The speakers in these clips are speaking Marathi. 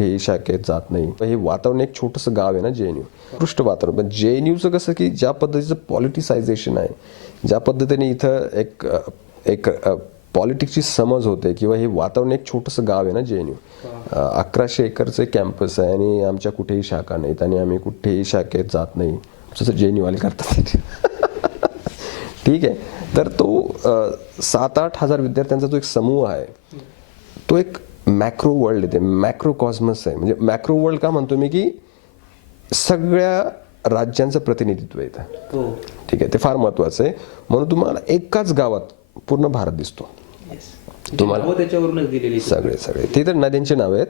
कुठेही शाखेत जात नाही. हे वातावरण एक छोटंसं गाव आहे ना JNU, उत्कृष्ट वातावरण. पण JNUचं कसं की ज्या पद्धतीचं पॉलिटिसायझेशन आहे, ज्या पद्धतीने इथं एक पॉलिटिक्सची समज होते किंवा हे वातावरण एक छोटंसं गाव आहे ना JNU. 1100 एकरचे कॅम्पस आहे आणि आमच्या कुठेही शाखा नाहीत आणि आम्ही कुठेही शाखेत जात नाही, जसं JNU वाले करतात. ठीक आहे. तर तो 7-8 हजार विद्यार्थ्यांचा जो एक समूह आहे, तो एक मॅक्रो वर्ल्ड येते, मॅक्रो कॉस्मस आहे. म्हणजे मॅक्रो वर्ल्ड का म्हणतो मी, की सगळ्या राज्यांचं प्रतिनिधित्व येतं. ठीक आहे, ते फार महत्वाचं आहे. म्हणून तुम्हाला एकाच गावात पूर्ण भारत दिसतो. तुम्हाला त्याच्यावरूनच दिलेली सगळे ते तर नद्यांची नाव आहेत.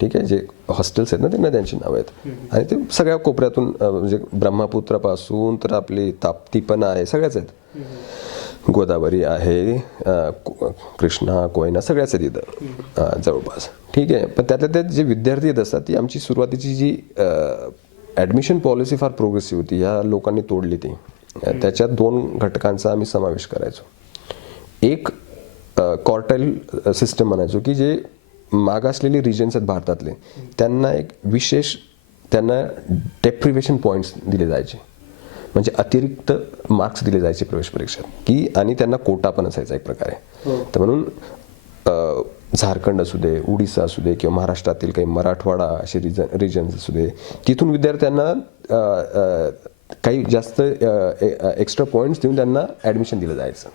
ठीक आहे, जे हॉस्टेल्स आहेत ना, ते नद्यांची नाव आहेत आणि ते सगळ्या कोपऱ्यातून, म्हणजे ब्रह्मपुत्रापासून तर आपली ताप्ती पण आहे, सगळ्याच आहेत. गोदावरी आहे, कृष्णा, कोयना, सगळ्याच आहेत इथं जवळपास. ठीक आहे. पण त्यातल्या त्यात जे विद्यार्थी येत असतात, ती आमची सुरुवातीची जी ॲडमिशन पॉलिसी फार प्रोग्रेसिव्ह होती, ह्या लोकांनी तोडली ती. त्याच्यात 2 घटकांचा आम्ही समावेश करायचो. एक क्वार्टाईल सिस्टम म्हणायचो, की जे मागासलेले रिजन्स आहेत भारतातले, त्यांना एक विशेष डेप्रिवेशन पॉईंट्स दिले जायचे, म्हणजे अतिरिक्त मार्क्स दिले जायचे प्रवेश परीक्षेत, की आणि त्यांना कोटा पण असायचा एक प्रकारे. तर म्हणून झारखंड असू दे, उडीसा असू दे किंवा महाराष्ट्रातील काही मराठवाडा असे रिजन्स असू दे, तिथून विद्यार्थ्यांना काही जास्त एक्स्ट्रा पॉईंट्स देऊन त्यांना ॲडमिशन दिलं जायचं.